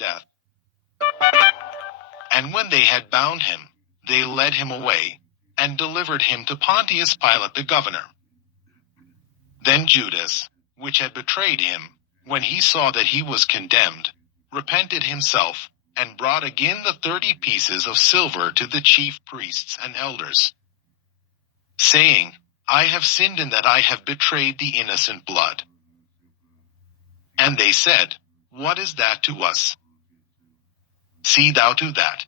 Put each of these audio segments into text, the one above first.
death. And when they had bound him, they led him away, and delivered him to Pontius Pilate the governor. Then Judas, which had betrayed him, when he saw that he was condemned, repented himself, and brought again the 30 pieces of silver to the chief priests and elders, saying, I have sinned in that I have betrayed the innocent blood. And they said, What is that to us? See thou to that.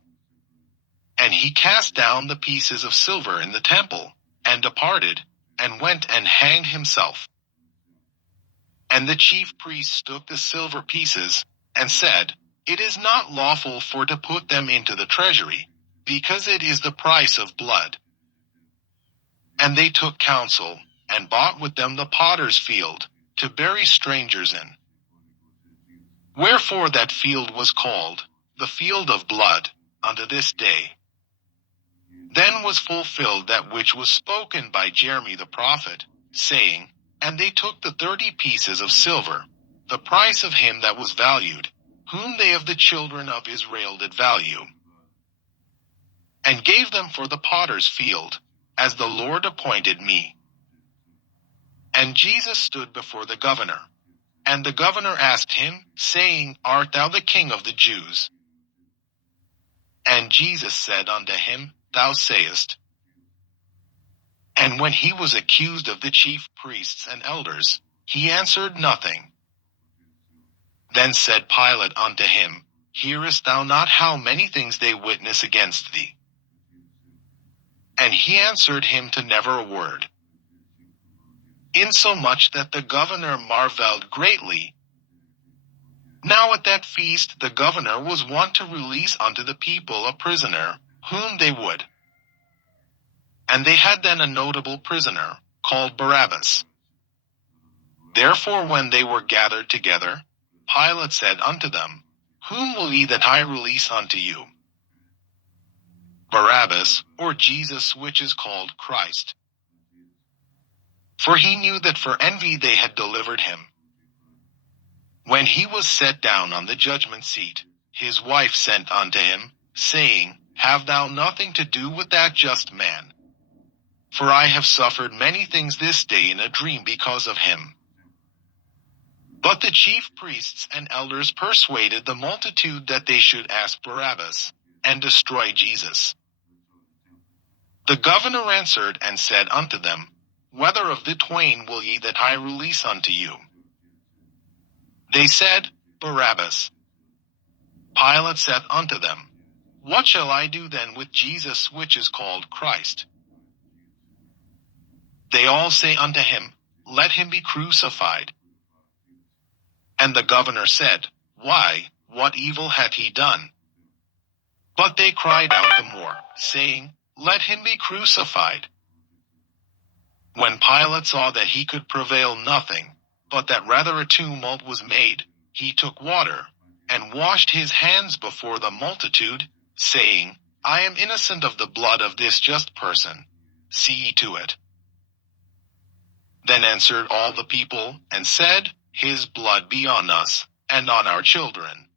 And he cast down the pieces of silver in the temple, and departed, and went and hanged himself. And the chief priests took the silver pieces, and said, It is not lawful for to put them into the treasury, because it is the price of blood. And they took counsel, and bought with them the potter's field, to bury strangers in. Wherefore that field was called, the field of blood, unto this day. Then was fulfilled that which was spoken by Jeremy the prophet, saying, And they took the 30 pieces of silver, the price of him that was valued, whom they of the children of Israel did value, and gave them for the potter's field, as the Lord appointed me. And Jesus stood before the governor. And the governor asked him, saying, Art thou the king of the Jews? And Jesus said unto him, Thou sayest. And when he was accused of the chief priests and elders, he answered nothing. Then said Pilate unto him, Hearest thou not how many things they witness against thee? And he answered him to never a word. Insomuch that the governor marveled greatly. Now at that feast the governor was wont to release unto the people a prisoner, whom they would. And they had then a notable prisoner, called Barabbas. Therefore when they were gathered together, Pilate said unto them, Whom will ye that I release unto you? Barabbas, or Jesus which is called Christ? For he knew that for envy they had delivered him. When he was set down on the judgment seat, his wife sent unto him, saying, Have thou nothing to do with that just man? For I have suffered many things this day in a dream because of him. But the chief priests and elders persuaded the multitude that they should ask Barabbas, and destroy Jesus. The governor answered and said unto them, Whether of the twain will ye that I release unto you? They said, Barabbas. Pilate said unto them, What shall I do then with Jesus which is called Christ? They all say unto him, Let him be crucified. And the governor said, Why, what evil hath he done? But they cried out the more, saying, Let him be crucified. When Pilate saw that he could prevail nothing, but that rather a tumult was made, he took water, and washed his hands before the multitude, saying, I am innocent of the blood of this just person. See ye to it. Then answered all the people, and said, His blood be on us, and on our children.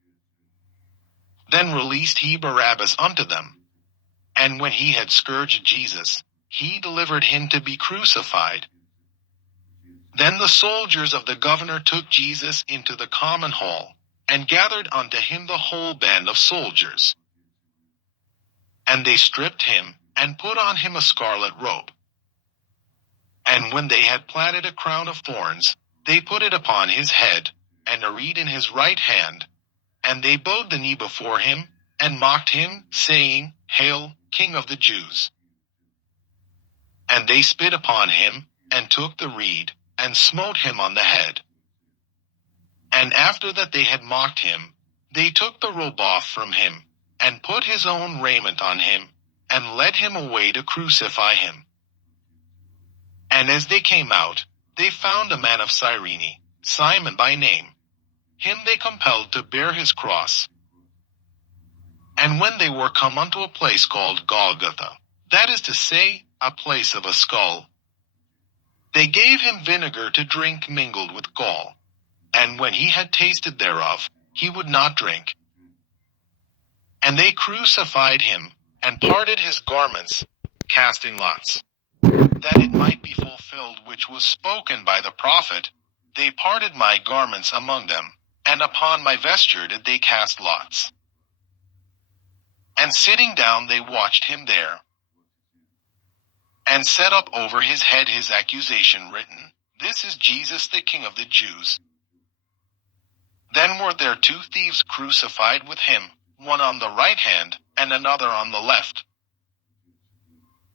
Then released he Barabbas unto them. And when he had scourged Jesus, he delivered him to be crucified. Then the soldiers of the governor took Jesus into the common hall, and gathered unto him the whole band of soldiers. And they stripped him, and put on him a scarlet robe. And when they had platted a crown of thorns, they put it upon his head, and a reed in his right hand. And they bowed the knee before him, and mocked him, saying, Hail, King of the Jews! And they spit upon him, and took the reed, and smote him on the head. And after that they had mocked him, they took the robe off from him, and put his own raiment on him, and led him away to crucify him. And as they came out, they found a man of Cyrene, Simon by name. Him they compelled to bear his cross. And when they were come unto a place called Golgotha, that is to say, a place of a skull, they gave him vinegar to drink mingled with gall. And when he had tasted thereof, he would not drink. And they crucified him, and parted his garments, casting lots, that it might be fulfilled which was spoken by the prophet, they parted my garments among them, and upon my vesture did they cast lots. And sitting down they watched him there, and set up over his head his accusation written, This is Jesus the King of the Jews. Then were there two thieves crucified with him, one on the right hand, and another on the left.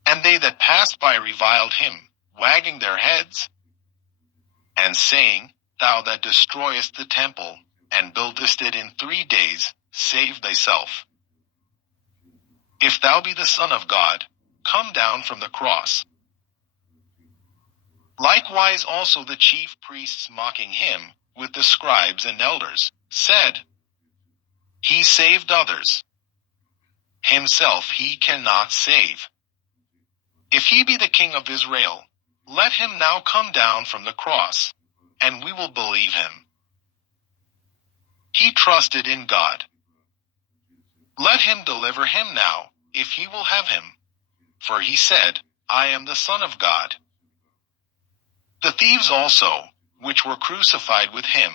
And they that passed by reviled him, wagging their heads, and saying, Thou that destroyest the temple, and buildest it in 3 days, save thyself. If thou be the Son of God, come down from the cross. Likewise also the chief priests mocking him, with the scribes and elders, said, He saved others. Himself he cannot save. If he be the King of Israel, let him now come down from the cross, and we will believe him. He trusted in God. Let him deliver him now, if he will have him. For he said, I am the Son of God. The thieves also, which were crucified with him,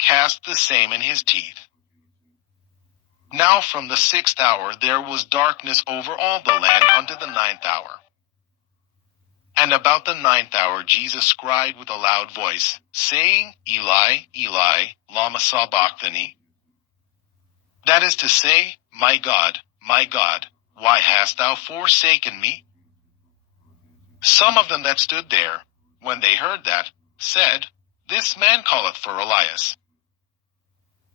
cast the same in his teeth. Now from the 6th hour there was darkness over all the land unto the 9th hour. And about the 9th hour Jesus cried with a loud voice, saying, Eli, Eli, lama sabachthani? That is to say, my God, why hast thou forsaken me? Some of them that stood there, when they heard that, said, This man calleth for Elias.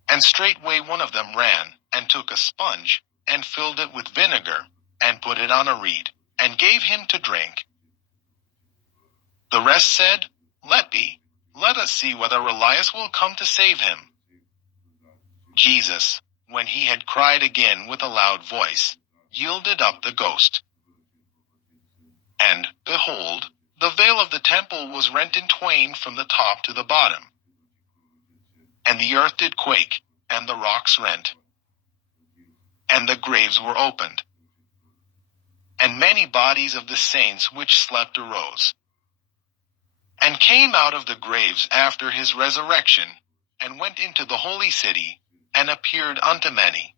And straightway one of them ran, and took a sponge, and filled it with vinegar, and put it on a reed, and gave him to drink. The rest said, Let be, let us see whether Elias will come to save him. Jesus, when he had cried again with a loud voice, yielded up the ghost. And, behold, the veil of the temple was rent in twain from the top to the bottom. And the earth did quake, and the rocks rent. And the graves were opened. And many bodies of the saints which slept arose, and came out of the graves after his resurrection, and went into the holy city, and appeared unto many.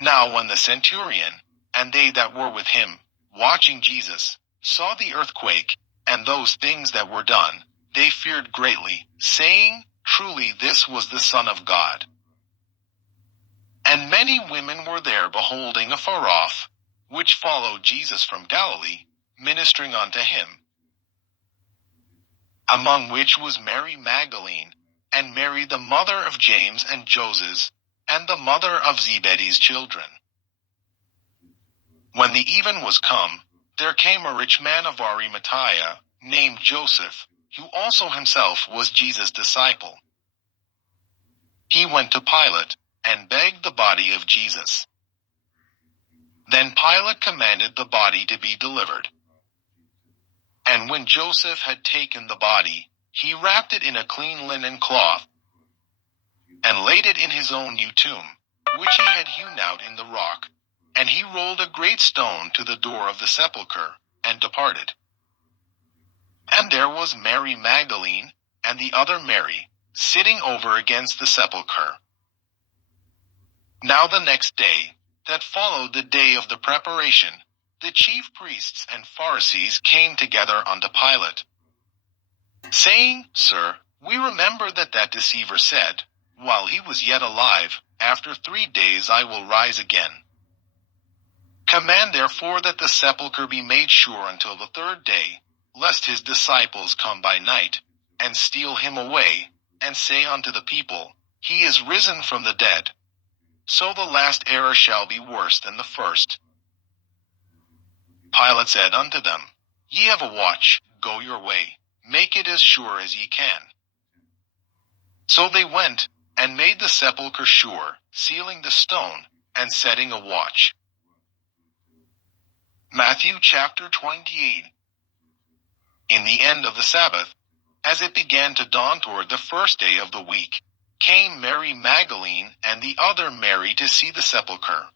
Now when the centurion, and they that were with him, watching Jesus, saw the earthquake, and those things that were done, they feared greatly, saying, Truly this was the Son of God. And many women were there beholding afar off, which followed Jesus from Galilee, ministering unto him. Among which was Mary Magdalene, and Mary the mother of James and Joses, and the mother of Zebedee's children. When the even was come, there came a rich man of Arimathea, named Joseph, who also himself was Jesus' disciple. He went to Pilate, and begged the body of Jesus. Then Pilate commanded the body to be delivered. And when Joseph had taken the body, he wrapped it in a clean linen cloth, and laid it in his own new tomb, which he had hewn out in the rock. And he rolled a great stone to the door of the sepulchre, and departed. And there was Mary Magdalene, and the other Mary, sitting over against the sepulchre. Now the next day, that followed the day of the preparation, the chief priests and Pharisees came together unto Pilate, saying, Sir, we remember that deceiver said, while he was yet alive, After 3 days I will rise again. Command therefore that the sepulchre be made sure until the 3rd day, lest his disciples come by night, and steal him away, and say unto the people, He is risen from the dead. So the last error shall be worse than the first. Pilate said unto them, Ye have a watch, go your way, make it as sure as ye can. So they went, and made the sepulchre sure, sealing the stone, and setting a watch. Matthew chapter 28. In the end of the Sabbath, as it began to dawn toward the 1st day of the week, came Mary Magdalene and the other Mary to see the sepulchre.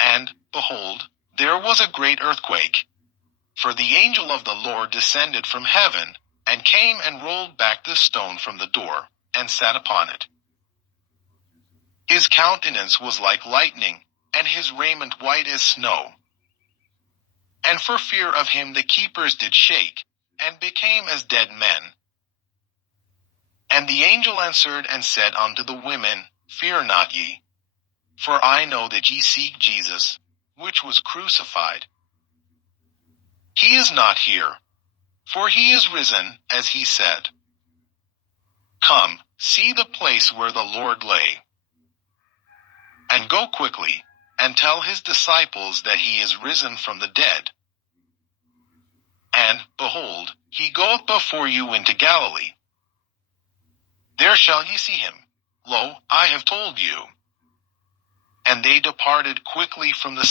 And, behold, there was a great earthquake. For the angel of the Lord descended from heaven, and came and rolled back the stone from the door, and sat upon it. His countenance was like lightning, and his raiment white as snow. And for fear of him the keepers did shake, and became as dead men. And the angel answered and said unto the women, Fear not ye, for I know that ye seek Jesus, which was crucified. He is not here, for he is risen, as he said. Come, see the place where the Lord lay. And go quickly, and tell his disciples that he is risen from the dead. And, behold, he goeth before you into Galilee. There shall ye see him. Lo, I have told you. And they departed quickly from the